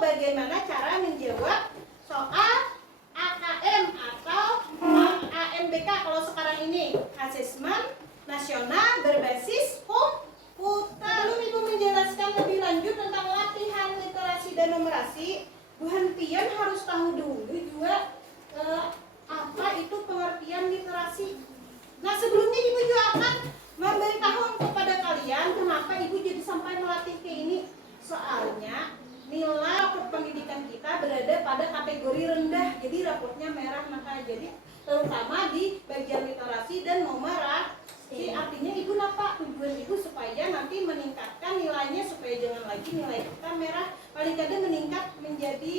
bagaimana cara menjawab soal AKM atau AMBK kalau sekarang ini, Asesmen Nasional Berbasis Komputer. Sebelum Ibu menjelaskan lebih lanjut tentang latihan literasi dan numerasi, Bu Hanpian harus tahu dulu juga apa itu pengertian literasi. Nah, sebelumnya Ibu juga akan memberitahu kepada kalian kenapa Ibu jadi sampai melatih ke ini. Soalnya nilai raport pendidikan kita berada pada kategori rendah, jadi raportnya merah. Maka jadi terutama di bagian literasi dan numerasi. Artinya Ibu apa? Tujuan Ibu supaya nanti meningkatkan nilainya, supaya jangan lagi nilai kita merah, paling kadang meningkat menjadi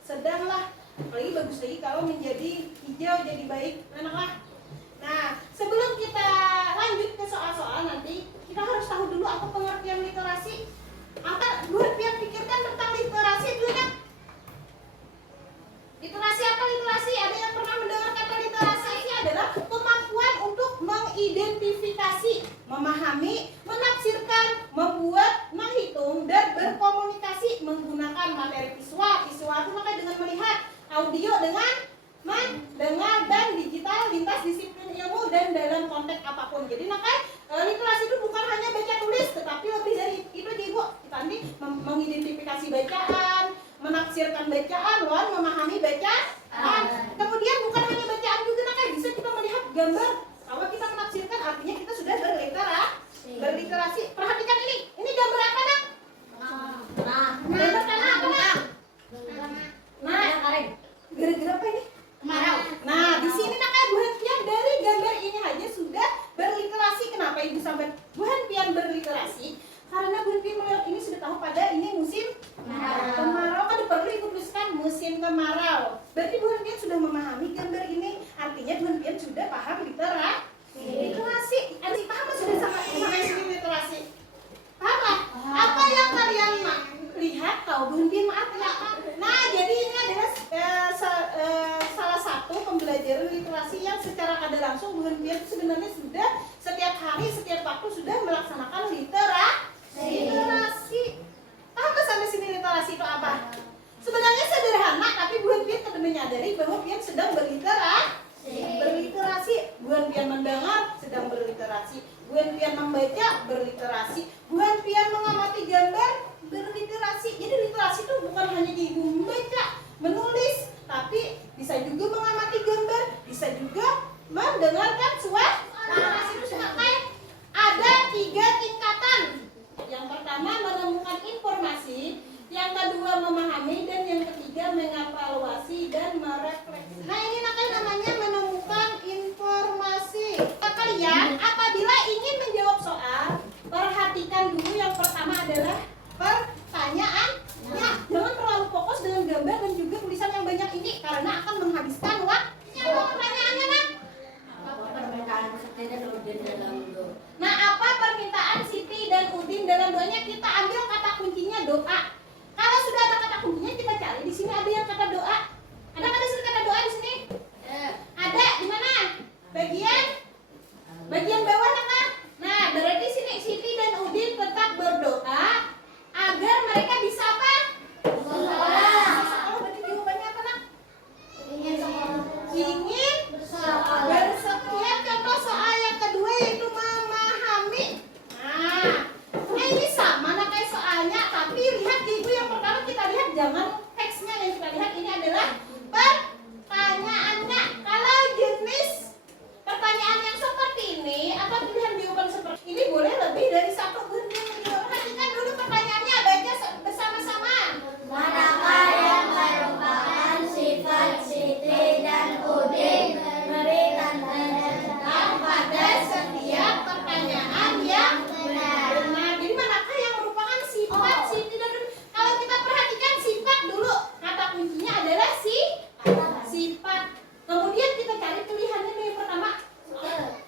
sedang lah, apalagi bagus lagi kalau menjadi hijau jadi baik, enak lah. Nah, sebelum kita lanjut ke soal-soal nanti, kita harus tahu dulu apa pengertian literasi. Apa Bu Hanpian pikirkan tentang literasi dulu kan? Literasi apa literasi? Ada yang pernah mendengar kata literasi? Ini adalah kemampuan untuk mengidentifikasi, memahami, menafsirkan, membuat, menghitung, dan berkomunikasi menggunakan materi visual. Visual itu makanya dengan melihat, audio dengan mendengar, dan digital lintas disiplin ilmu dan dalam konteks apapun. Jadi makanya literasi itu bukan hanya baca tulis, tetapi lebih dari itu Ibu. Kita nanti mengidentifikasi bacaan, menafsirkan bacaan, dan memahami bacaan. Kemudian bukan hanya bacaan juga, makanya bisa kita melihat gambar. Kalau kita menafsirkan artinya kita sudah berliterasi. Perhatikan ini gambar apa nak? Gambar tanah apa nak? Nah, gara-gara apa ini? Kemarau. Nah, di sini makanya Bu Hanpian dari gambar ini aja sudah berliterasi. Kenapa Ibu sampai Bu Hanpian berliterasi? Karena Bu Hanpian melihat ini sudah tahu pada ini musim kemarau. Kan perlu Ibu tuliskan musim kemarau. Berarti Bu Hanpian sudah memahami gambar ini. Artinya Bu Hanpian sudah paham literasi. Paham sudah sampai sini literasi? Paham lah? Apa yang kalian lihat tahu Bu Hanpian arti apa? Nah, jadi ini adalah salah satu pembelajaran literasi yang secara kada langsung Bu Hanpian sebenarnya sudah setiap hari, setiap waktu sudah melaksanakan literasi. Paham sampai sini literasi itu apa? Sebenarnya sederhana, tapi Bu Hanpian sudah menyadari bahwa Pian sedang berliterasi. Bu Hanpian mendengar sedang berliterasi. Bu Hanpian membaca berliterasi. Bu Hanpian mengamati gambar berliterasi. Jadi literasi itu bukan hanya Ibu membaca, menulis, tapi bisa juga mengamati gambar, bisa juga mendengarkan suara. Literasi itu sampai ada 3 tingkatan. Yang pertama menemukan informasi, yang kedua memahami, dan yang ketiga mengevaluasi dan merefleksi. Nah, ini namanya menemukan informasi. Kalian apabila ingin menjawab soal, perhatikan dulu yang pertama adalah pertanyaannya. Jangan terlalu fokus dengan gambar dan juga tulisan yang banyak ini karena akan menghabiskan waktunya. Pertanyaannya nak? Nah, apa permintaan Siti dan Udin dalam doanya? Kita ambil kata kuncinya doa. Kalau sudah ada kata kuncinya kita cari. Di sini ada yang kata doa. Ada kata doa di sini? Ada di mana? Bagian bawah nak? Nah, berarti sini Siti dan Udin tetap berdoa agar mereka bisa apa? Sekolah. Berarti jawabannya apa nak? Ingin bersekolah. Contoh soal yang kedua yaitu memahami. Nah, ini sama nak kayak soalnya, tapi lihat Ibu yang pertama kita lihat, jangan teksnya yang kita lihat, ini adalah pertanyaannya. Kalau jenis pertanyaan yang seperti ini atau pilihan jawaban seperti ini boleh lebih dari satu. Perhatikan dulu pertanyaannya, baca bersama-sama. Manakah yang merupakan sifat Siti dan Udin? Berikan tanda Pada setiap pertanyaan yang benar. Jadi manakah yang merupakan sifat Siti dan Udin? Kalau kita perhatikan sifat dulu, kata kuncinya adalah sifat. Kemudian kita cari pilihannya nih. Yang pertama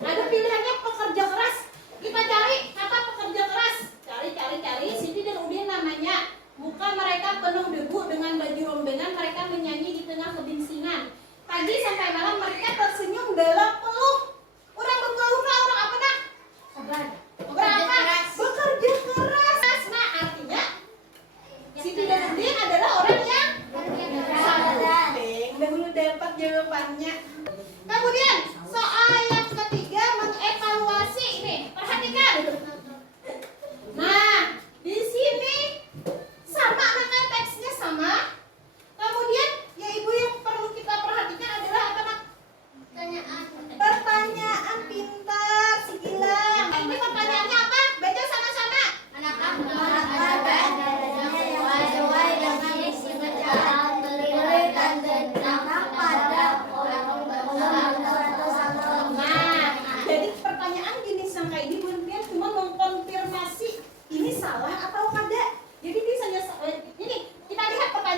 ada pilihannya pekerja keras. Kita cari kata pekerja keras. Cari Siti dan Udin namanya. Muka mereka penuh debu dengan baju rombengan. Mereka menyanyi di tengah kebinsingan. Pagi sampai malam mereka tersenyum dalam peluh. Orang berpeluh lah, orang apa nak? Bekerja keras. Nah, artinya Siti dan Udin adalah orang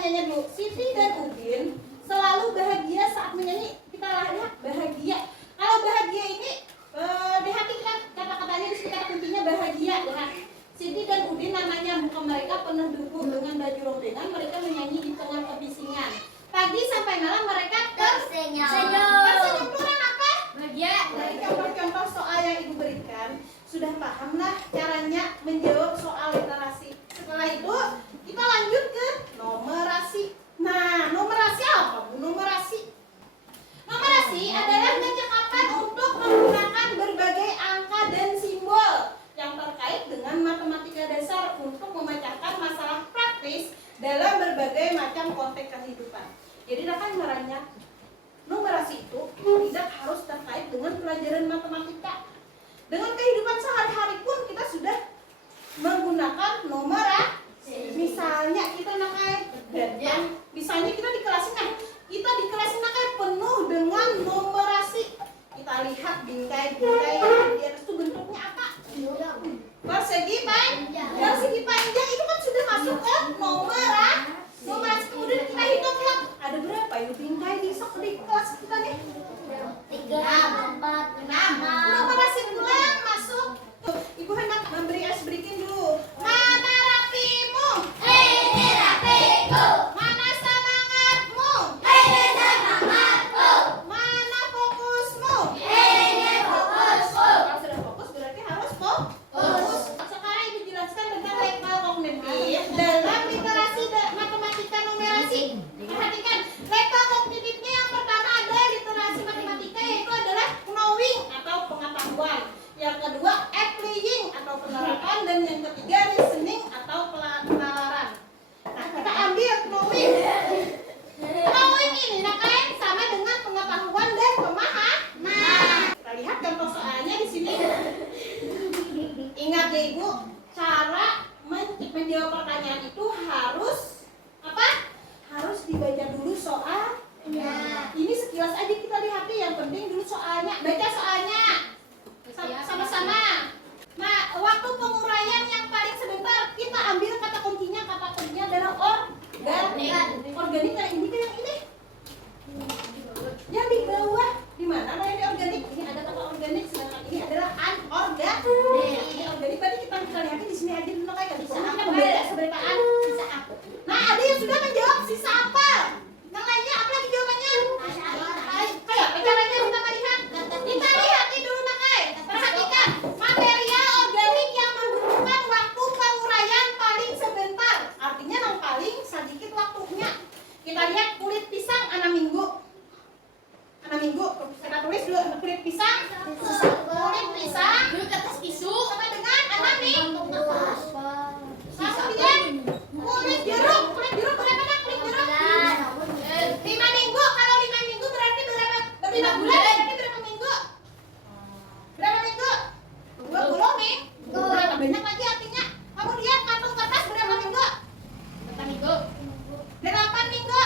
pertanyaannya dulu. Siti dan Udin selalu bahagia saat menyanyi. Kita lihat bahagia. Kalau bahagia ini di hati kita kata-katanya di sini kata kuncinya bahagia. Lihat. Siti dan Udin namanya muka mereka penuh debu dengan baju rombengan. Mereka menyanyi di tengah kebisingan. Pagi sampai malam mereka Tersenyum. tersenyum. Kurang apa? Bahagia. Dari contoh-contoh soal yang ibu berikan, sudah pahamlah caranya menjawab soal literasi. Setelah itu kita lanjut ke numerasi. Nah, numerasi apa Bu? Numerasi adalah kecakapan untuk menggunakan berbagai angka dan simbol yang terkait dengan matematika dasar untuk memecahkan masalah praktis dalam berbagai macam konteks kehidupan. Jadi rekan meranya, numerasi itu tidak harus terkait dengan pelajaran matematika. Dengan kehidupan sehari-hari pun kita sudah menggunakan numerasi. Misalnya kita nakai dan misalnya kita di kelas nakai penuh dengan numerasi. Kita lihat bingkai-bingkai yang di atas itu bentuknya apa? Persegi panjang itu kan sudah masuk ke numerasi. Kemudian kita hitung ya, ada berapa itu bingkai di kelas kita nih? 3, 4, 6. Numerasi pula yang masuk. Tuh, Ibu hendak memberi breaking dulu. Mana rapimu? Ini rapiku. Mana semangatmu? Ini semangatku. Mana fokusmu? Ini fokusku. Kalau sudah fokus berarti harus fokus. Sekarang Ibu jelaskan tentang level kognitif dalam literasi matematika numerasi. Perhatikan, level kognitifnya yang pertama ada literasi matematika yaitu adalah knowing atau pengetahuan. Yang kedua applying atau penerapan dan yang ketiga listening atau penalaran. Nah, kita ambil knowing. Knowing ini nakain sama dengan pengetahuan dan pemahaman. Kita lihat contoh soalnya di sini. Ingat ya Ibu, cara menjawab pertanyaan itu harus apa? Harus dibaca dulu soal. Ini sekilas aja kita lihat, yang penting dulu soalnya. Baca soalnya sama-sama. Nah, waktu penguraian yang paling sebentar kita ambil kata kuncinya adalah organik. Organik yang ini kan yang ini. Yang di bawah di mana namanya organik? Ini ada kata organik, sedangkan ini adalah anorganik. Ini organik berarti kita lihat di sini aja dulu kayak bisa apa beda seberitaan sisa apa. Nah, ada yang sudah menjawab sisa apa. Yang lainnya apa lagi jawabannya? Kayak caranya kita lihat. Kita lihat dulu nakai. Perhatikan material organik yang membutuhkan waktu penguraian paling sebentar. Artinya yang paling sedikit waktunya. Kita lihat kulit pisang 6 minggu. 6 minggu. Kita tulis dulu kulit pisang. Kulit pisang. Dulu kertas tisu. Sama dengan 6 minggu. Kemudian kulit jeruk. Kulit jeruk berapa nak? Kulit jeruk 5 minggu. Kalau 5 minggu berarti berapa? 5 bulan berarti berapa minggu? Berapa minggu? 20 minggu. Berapa banyak lagi artinya? Kemudian kantung kertas berapa minggu? 4 minggu. 8 minggu.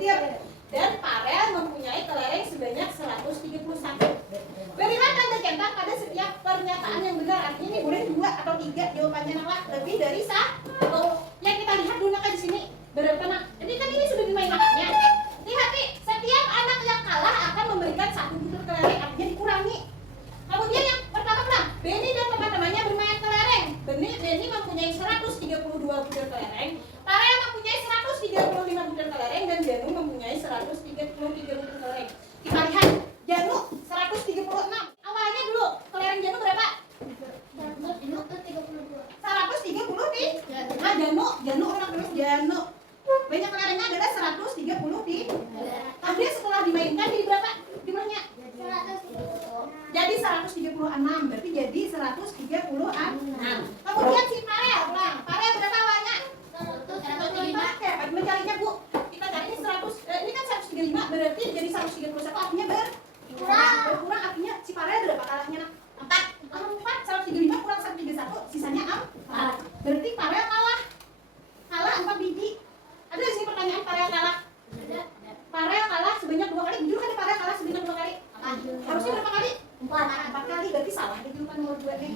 butir. Dan Farel mempunyai kelereng sebanyak 131. Berilah tanda centang pada setiap pernyataan yang benar. Artinya ini boleh 2 atau 3 jawabannya nak, lebih dari 1. Yang kita lihat dulu nak di sini berapa nak? Ini sudah dimainkannya. Lihat nih, setiap anak yang kalah akan memberikan 1 butir kelereng, artinya dikurangi. Kemudian yang pertama bilang, Benny dan teman-temannya bermain kelereng. Benny mempunyai 132 butir kelereng, Farel mempunyai 135 butir kelereng, dan Janu mempunyai 133 butir kelereng. Kita lihat, Janu 136. Awalnya dulu, kelereng Janu berapa? 130 di. Nah, Janu orang tulis Janu. Banyak kelerengnya adalah 130 di. Kemudian setelah dimainkan jadi berapa? Jumlahnya? Jadi 136, berarti jadi 136. Kemudian si Farel, ulang. Farel berapa awalnya? 135. Mencarinya Bu. Kita cari ini 100. Ini kan 135, berarti jadi 131 artinya berkurang artinya si Farel berapa kalahnya nak? 4. 135 kurang 131, sisanya 4. Berarti Farel kalah. Kalah 4 biji. Ada di sini pertanyaan Farel kalah? Farel kalah sebanyak 2 kali. Jujur kan Farel kalah sebanyak 2 kali? Harusnya berapa kali? 4 kali, berarti salah di jawaban nomor 2 nih.